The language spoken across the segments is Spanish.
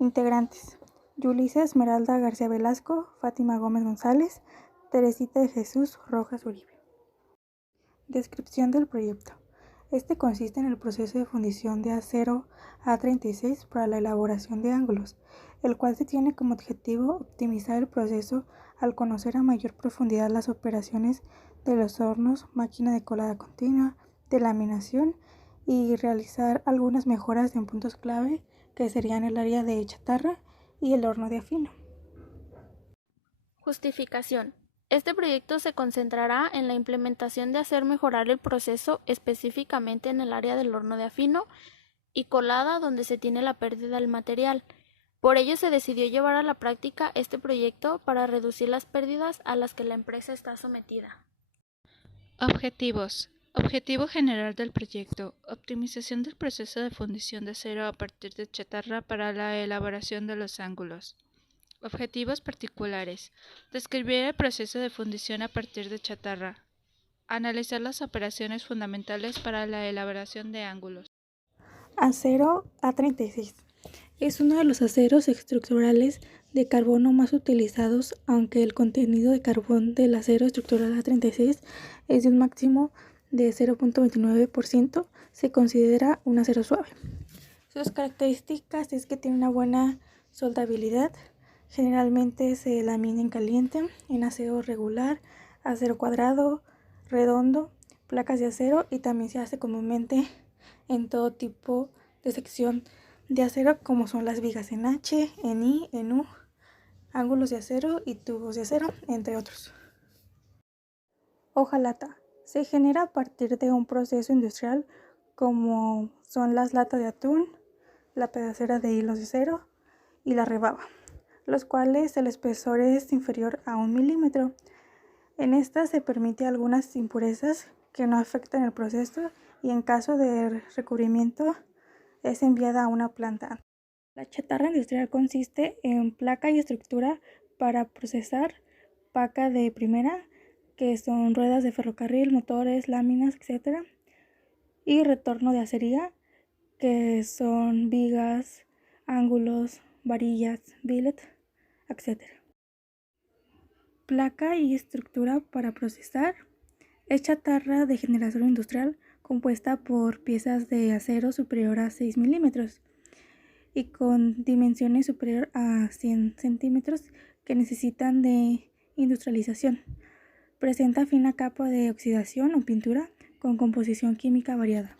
Integrantes: Yulisa Esmeralda García Velasco, Fátima Gómez González, Teresita de Jesús Rojas Uribe. Descripción del proyecto. Este consiste en el proceso de fundición de acero A36 para la elaboración de ángulos, el cual se tiene como objetivo optimizar el proceso al conocer a mayor profundidad las operaciones de los hornos, máquina de colada continua, de laminación y realizar algunas mejoras en puntos clave que serían el área de chatarra y el horno de afino. Justificación. Este proyecto se concentrará en la implementación de hacer mejorar el proceso específicamente en el área del horno de afino y colada donde se tiene la pérdida del material. Por ello se decidió llevar a la práctica este proyecto para reducir las pérdidas a las que la empresa está sometida. Objetivos. Objetivo general del proyecto: optimización del proceso de fundición de acero a partir de chatarra para la elaboración de los ángulos. Objetivos particulares: describir el proceso de fundición a partir de chatarra. Analizar las operaciones fundamentales para la elaboración de ángulos. Acero A36. Es uno de los aceros estructurales de carbono más utilizados, aunque el contenido de carbón del acero estructural A36 es de un máximo de 0.29%, se considera un acero suave. Sus características es que tiene una buena soldabilidad. Generalmente se lamina en caliente, en acero regular, acero cuadrado, redondo, placas de acero, y también se hace comúnmente en todo tipo de sección de acero, como son las vigas en H, en I, en U, ángulos de acero y tubos de acero, entre otros. Hojalata. Se genera a partir de un proceso industrial como son las latas de atún, la pedacera de hilos de acero y la rebaba, los cuales el espesor es inferior a 1 milímetro. En esta se permite algunas impurezas que no afectan el proceso, y en caso de recubrimiento es enviada a una planta. La chatarra industrial consiste en placa y estructura para procesar, paca de primera, que son ruedas de ferrocarril, motores, láminas, etc. Y retorno de acería, que son vigas, ángulos, varillas, billet, etc. Placa y estructura para procesar es chatarra de generación industrial compuesta por piezas de acero superior a 6 milímetros y con dimensiones superior a 100 centímetros que necesitan de industrialización. Presenta fina capa de oxidación o pintura con composición química variada.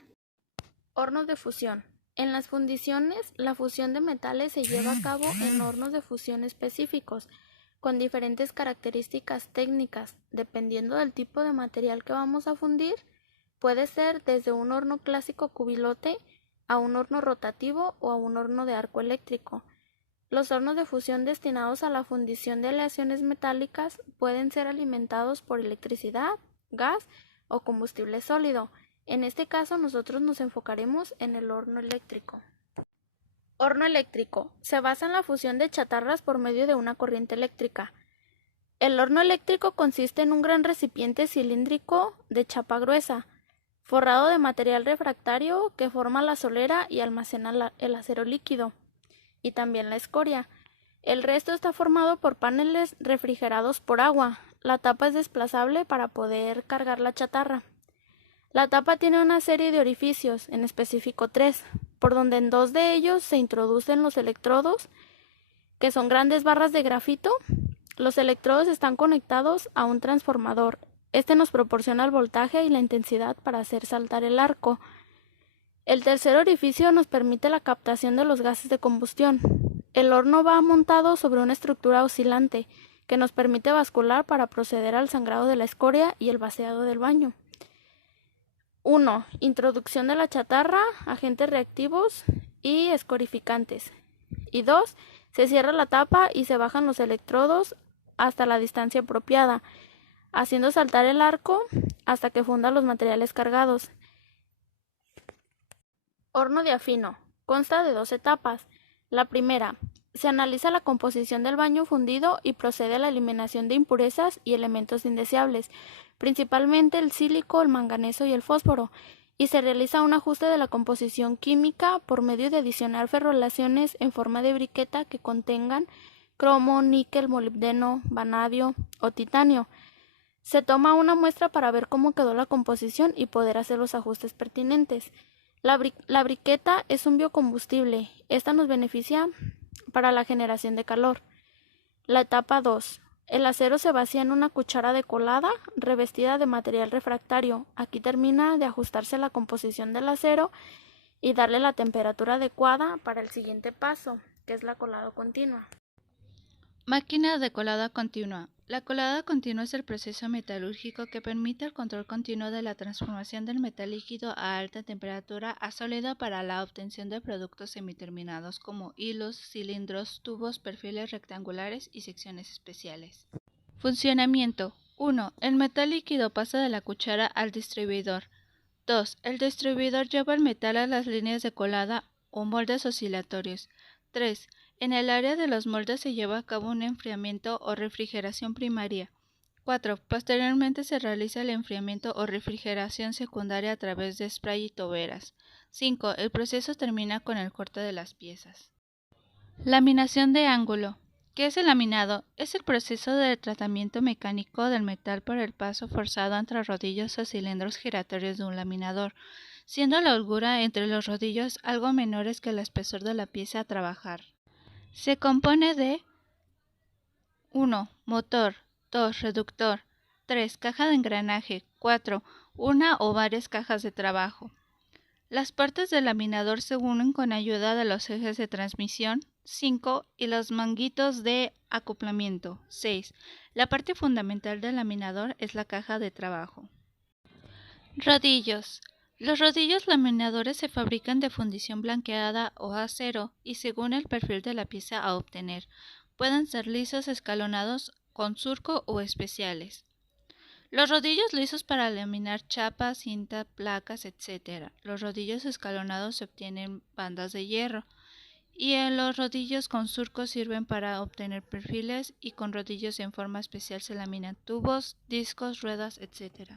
Hornos de fusión. En las fundiciones, la fusión de metales se lleva a cabo en hornos de fusión específicos, con diferentes características técnicas, dependiendo del tipo de material que vamos a fundir. Puede ser desde un horno clásico cubilote a un horno rotativo o a un horno de arco eléctrico. Los hornos de fusión destinados a la fundición de aleaciones metálicas pueden ser alimentados por electricidad, gas o combustible sólido. En este caso nosotros nos enfocaremos en el horno eléctrico. Horno eléctrico. Se basa en la fusión de chatarras por medio de una corriente eléctrica. El horno eléctrico consiste en un gran recipiente cilíndrico de chapa gruesa, forrado de material refractario que forma la solera y almacena el acero líquido, y también la escoria. El resto está formado por paneles refrigerados por agua. La tapa es desplazable para poder cargar la chatarra. La tapa tiene una serie de orificios, en específico 3, por donde en 2 de ellos se introducen los electrodos, que son grandes barras de grafito. Los electrodos están conectados a un transformador. Este nos proporciona el voltaje y la intensidad para hacer saltar el arco. El tercer orificio nos permite la captación de los gases de combustión. El horno va montado sobre una estructura oscilante que nos permite bascular para proceder al sangrado de la escoria y el vaciado del baño. 1. Introducción de la chatarra, agentes reactivos y escorificantes. Y 2. Se cierra la tapa y se bajan los electrodos hasta la distancia apropiada, haciendo saltar el arco hasta que funda los materiales cargados. Horno de afino. Consta de 2 etapas. La primera, se analiza la composición del baño fundido y procede a la eliminación de impurezas y elementos indeseables, principalmente el sílico, el manganeso y el fósforo. y se realiza un ajuste de la composición química por medio de adicionar ferrolaciones en forma de briqueta que contengan cromo, níquel, molibdeno, vanadio o titanio. Se toma una muestra para ver cómo quedó la composición y poder hacer los ajustes pertinentes. La briqueta es un biocombustible. Esta nos beneficia para la generación de calor. La etapa 2. El acero se vacía en una cuchara de colada revestida de material refractario. Aquí termina de ajustarse la composición del acero y darle la temperatura adecuada para el siguiente paso, que es la colada continua. Máquina de colada continua. La colada continua es el proceso metalúrgico que permite el control continuo de la transformación del metal líquido a alta temperatura a sólido para la obtención de productos semiterminados como hilos, cilindros, tubos, perfiles rectangulares y secciones especiales. Funcionamiento. 1. El metal líquido pasa de la cuchara al distribuidor. 2. El distribuidor lleva el metal a las líneas de colada o moldes oscilatorios. 3. En el área de los moldes se lleva a cabo un enfriamiento o refrigeración primaria. 4. Posteriormente se realiza el enfriamiento o refrigeración secundaria a través de spray y toberas. 5. El proceso termina con el corte de las piezas. Laminación de ángulo. ¿Qué es el laminado? Es el proceso de tratamiento mecánico del metal por el paso forzado entre rodillos o cilindros giratorios de un laminador, siendo la holgura entre los rodillos algo menores que el espesor de la pieza a trabajar. Se compone de 1. Motor. 2. Reductor. 3. Caja de engranaje. 4. Una o varias cajas de trabajo. Las partes del laminador se unen con ayuda de los ejes de transmisión. 5. Y los manguitos de acoplamiento. 6. La parte fundamental del laminador es la caja de trabajo. Rodillos. Los rodillos laminadores se fabrican de fundición blanqueada o acero y según el perfil de la pieza a obtener. Pueden ser lisos, escalonados, con surco o especiales. Los rodillos lisos para laminar chapas, cinta, placas, etc. Los rodillos escalonados se obtienen bandas de hierro. Y los rodillos con surco sirven para obtener perfiles y con rodillos en forma especial se laminan tubos, discos, ruedas, etc.